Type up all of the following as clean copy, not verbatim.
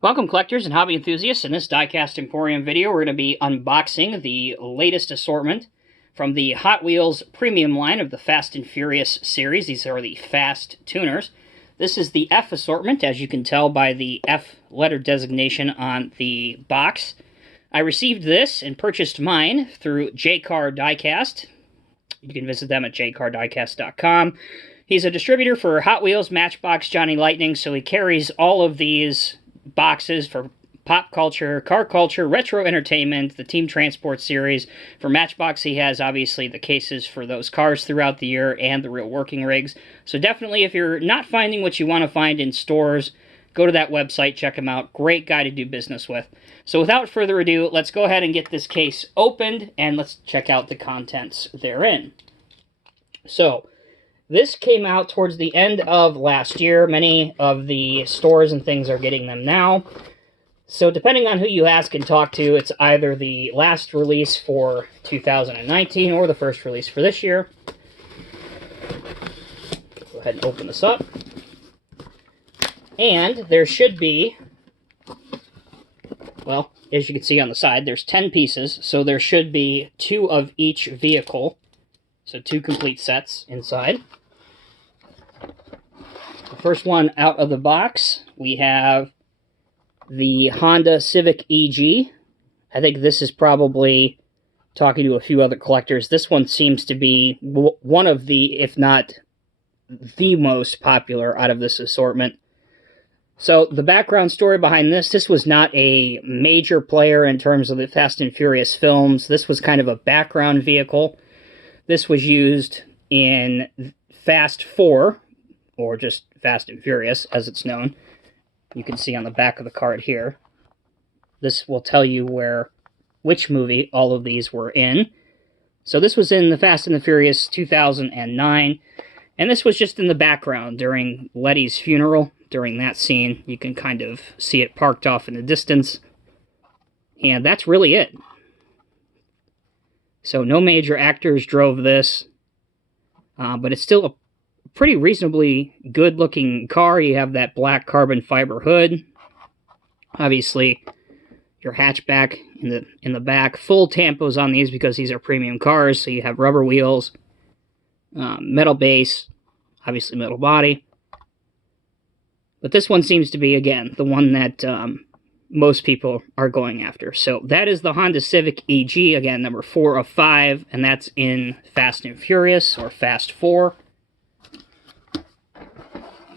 Welcome collectors and hobby enthusiasts. In this Diecast Emporium video, we're going to be unboxing the latest assortment from the Hot Wheels premium line of the Fast and Furious series. These are the Fast Tuners. This is the F assortment, as you can tell by the F letter designation on the box. I received this and purchased mine through JCarDiecast. You can visit them at JCarDiecast.com. He's a distributor for Hot Wheels, Matchbox, Johnny Lightning, so he carries all of these boxes for pop culture, car culture, retro entertainment, the Team Transport series. For Matchbox, he has obviously the cases for those cars throughout the year and the real working rigs. So definitely, if you're not finding what you want to find in stores, go to that website, check him out. Great guy to do business with. So without further ado, let's go ahead and get this case opened, and let's check out the contents therein. So, this came out towards the end of last year. Many of the stores and things are getting them now. So depending on who you ask and talk to, it's either the last release for 2019 or the first release for this year. Go ahead and open this up. And there should be, well, as you can see on the side, there's 10 pieces, so there should be 2 of each vehicle. So 2 complete sets inside. The first one out of the box, we have the Honda Civic EG. I think this is probably, talking to a few other collectors, this one seems to be one of the, if not the most popular out of this assortment. So the background story behind this was not a major player in terms of the Fast and Furious films. This was kind of a background vehicle. This was used in Fast 4, or just Fast and Furious, as it's known. You can see on the back of the card here. This will tell you which movie all of these were in. So this was in the Fast and the Furious 2009, and this was just in the background during Letty's funeral. During that scene, you can kind of see it parked off in the distance, and that's really it. So no major actors drove this, but it's still a pretty reasonably good-looking car. You have that black carbon fiber hood. Obviously, your hatchback in the back. Full tampos on these because these are premium cars, so you have rubber wheels, metal base, obviously metal body. But this one seems to be, again, the one that most people are going after. So that is the Honda Civic EG, again, number 4 of 5, and that's in Fast and Furious, or Fast 4.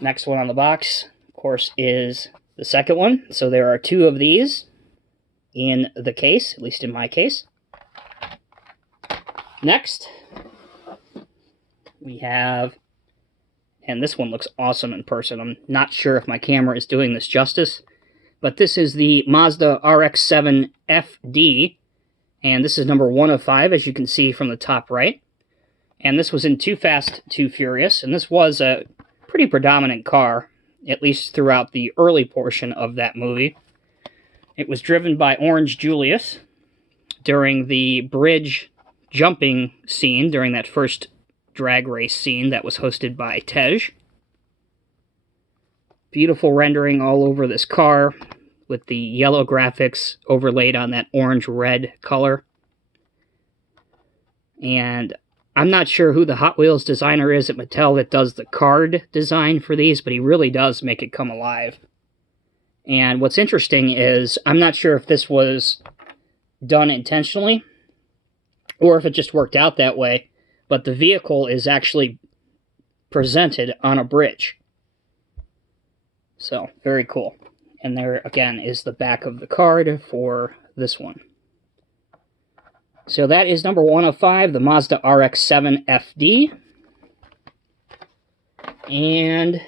Next one on the box, of course, is the second one. So there are 2 of these in the case, at least in my case. Next, we have, and this one looks awesome in person. I'm not sure if my camera is doing this justice, but this is the Mazda RX7 FD, and this is number 1 of 5, as you can see from the top right. And this was in Too Fast, Too Furious, and this was a pretty predominant car, at least throughout the early portion of that movie. It was driven by Orange Julius during the bridge jumping scene, during that first drag race scene that was hosted by Tej. Beautiful rendering all over this car with the yellow graphics overlaid on that orange-red color. And I'm not sure who the Hot Wheels designer is at Mattel that does the card design for these, but he really does make it come alive. And what's interesting is, I'm not sure if this was done intentionally, or if it just worked out that way, but the vehicle is actually presented on a bridge. So, very cool. And there, again, is the back of the card for this one. So that is number 1 of 5, the Mazda RX7 FD. And,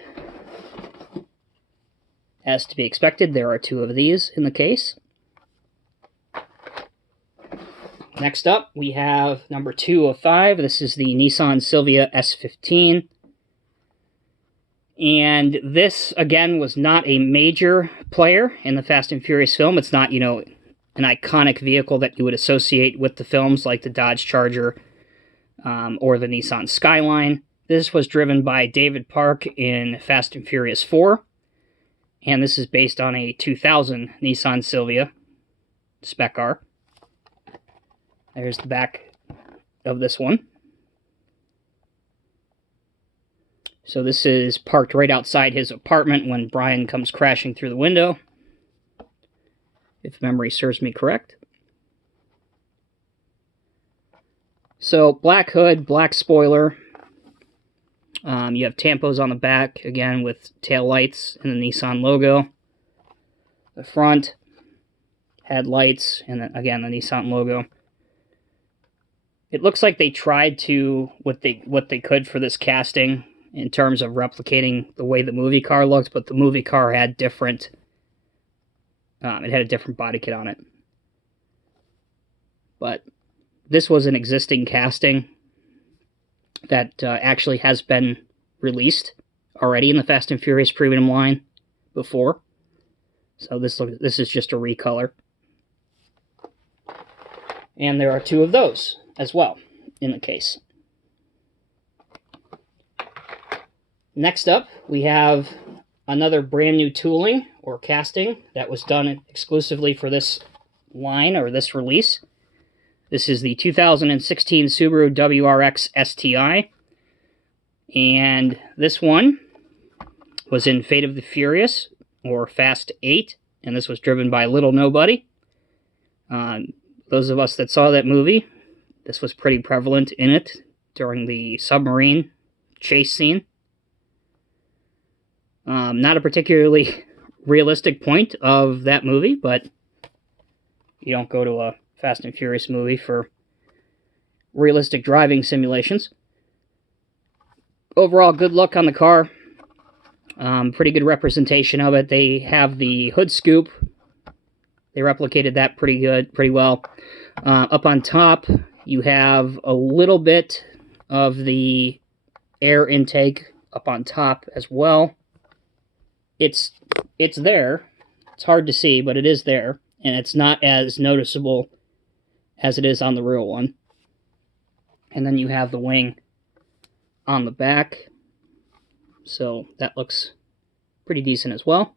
as to be expected, there are 2 of these in the case. Next up, we have number 2 of 5. This is the Nissan Silvia S15. And this, again, was not a major player in the Fast and Furious film. It's not, an iconic vehicle that you would associate with the films, like the Dodge Charger or the Nissan Skyline. This was driven by David Park in Fast and Furious 4. And this is based on a 2000 Nissan Silvia spec car. There's the back of this one. So this is parked right outside his apartment when Brian comes crashing through the window, if memory serves me correct. So black hood, black spoiler. You have tampos on the back, again with tail lights and the Nissan logo. The front, headlights, and then, again, the Nissan logo. It looks like they tried to what they could for this casting in terms of replicating the way the movie car looked, but the movie car had different. It had a different body kit on it. But this was an existing casting that actually has been released already in the Fast and Furious Premium line before. So this is just a recolor. And there are two of those as well in the case. Next up, we have another brand new tooling or casting that was done exclusively for this line or this release. This is the 2016 Subaru WRX STI. And this one was in Fate of the Furious, or Fast 8, and this was driven by Little Nobody. Those of us that saw that movie, this was pretty prevalent in it during the submarine chase scene. Not a particularly realistic point of that movie, but you don't go to a Fast and Furious movie for realistic driving simulations. Overall, good look on the car. Pretty good representation of it. They have the hood scoop. They replicated that pretty well. Up on top, you have a little bit of the air intake up on top as well. It's there. It's hard to see, but it is there, and it's not as noticeable as it is on the real one. And then you have the wing on the back, so that looks pretty decent as well.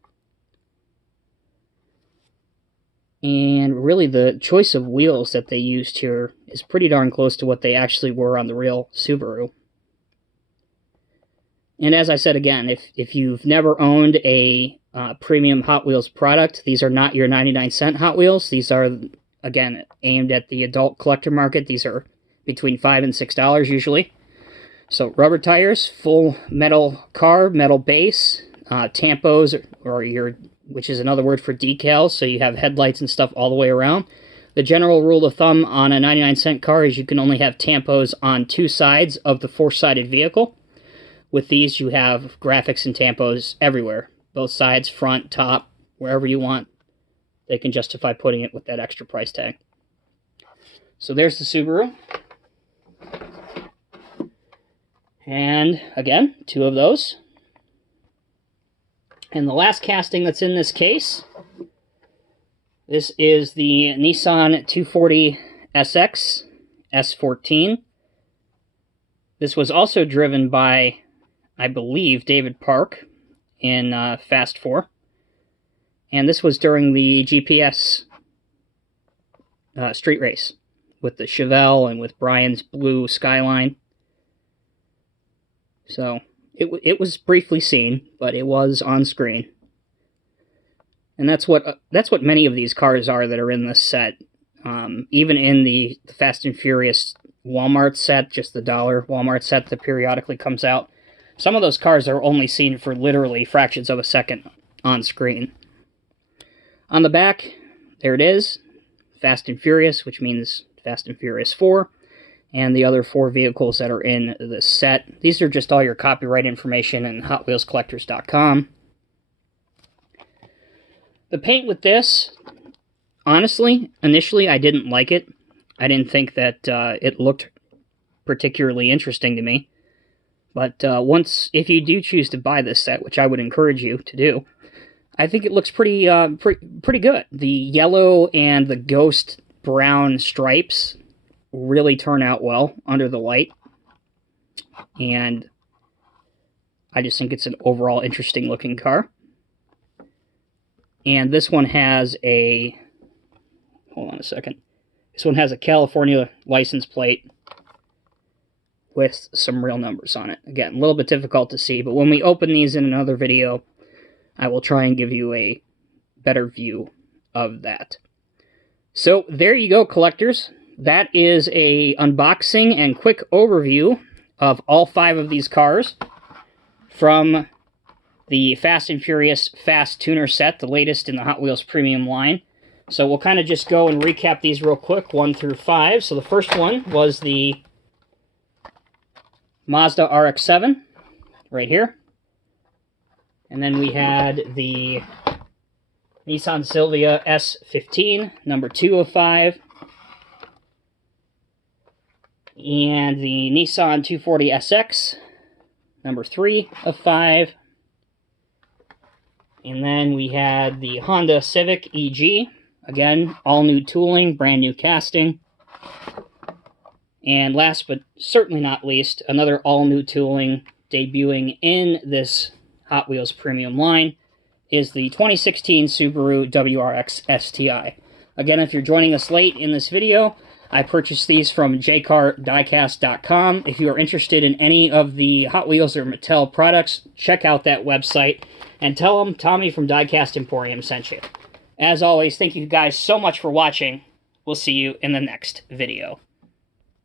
And really the choice of wheels that they used here is pretty darn close to what they actually were on the real Subaru. And as I said again, if you've never owned a premium Hot Wheels product, these are not your 99-cent Hot Wheels. These are, again, aimed at the adult collector market. These are between $5 and $6 usually. So rubber tires, full metal car, metal base, tampos, which is another word for decals, so you have headlights and stuff all the way around. The general rule of thumb on a 99-cent car is you can only have tampos on two sides of the four-sided vehicle. With these, you have graphics and tampos everywhere. Both sides, front, top, wherever you want. They can justify putting it with that extra price tag. So there's the Subaru. And again, two of those. And the last casting that's in this case, this is the Nissan 240 SX S14. This was also driven by, I believe, David Park in Fast 4. And this was during the GPS street race with the Chevelle and with Brian's blue Skyline. So it was briefly seen, but it was on screen. And that's what many of these cars are that are in this set. Even in the Fast and Furious Walmart set, just the dollar Walmart set that periodically comes out, some of those cars are only seen for literally fractions of a second on screen. On the back, there it is, Fast and Furious, which means Fast and Furious 4, and the other 4 vehicles that are in the set. These are just all your copyright information in HotWheelsCollectors.com. The paint with this, honestly, initially I didn't like it. I didn't think that it looked particularly interesting to me. But if you do choose to buy this set, which I would encourage you to do, I think it looks pretty good. The yellow and the ghost brown stripes really turn out well under the light. And I just think it's an overall interesting looking car. And this one has a, hold on a second, this one has a California license plate with some real numbers on it. Again, a little bit difficult to see, but when we open these in another video, I will try and give you a better view of that. So there you go, collectors. That is a unboxing and quick overview of all 5 of these cars from the Fast and Furious Fast Tuner set, the latest in the Hot Wheels premium line. So we'll kind of just go and recap these real quick, 1 through 5. So the first one was the Mazda RX7, right here. And then we had the Nissan Silvia S15, number 2 of 5. And the Nissan 240SX, number 3 of 5. And then we had the Honda Civic EG, again, all new tooling, brand new casting. And last but certainly not least, another all new tooling debuting in this Hot Wheels premium line is the 2016 Subaru WRX STI. Again, if you're joining us late in this video, I purchased these from JCarDiecast.com. If you are interested in any of the Hot Wheels or Mattel products, check out that website and tell them Tommy from Diecast Emporium sent you. As always, thank you guys so much for watching. We'll see you in the next video.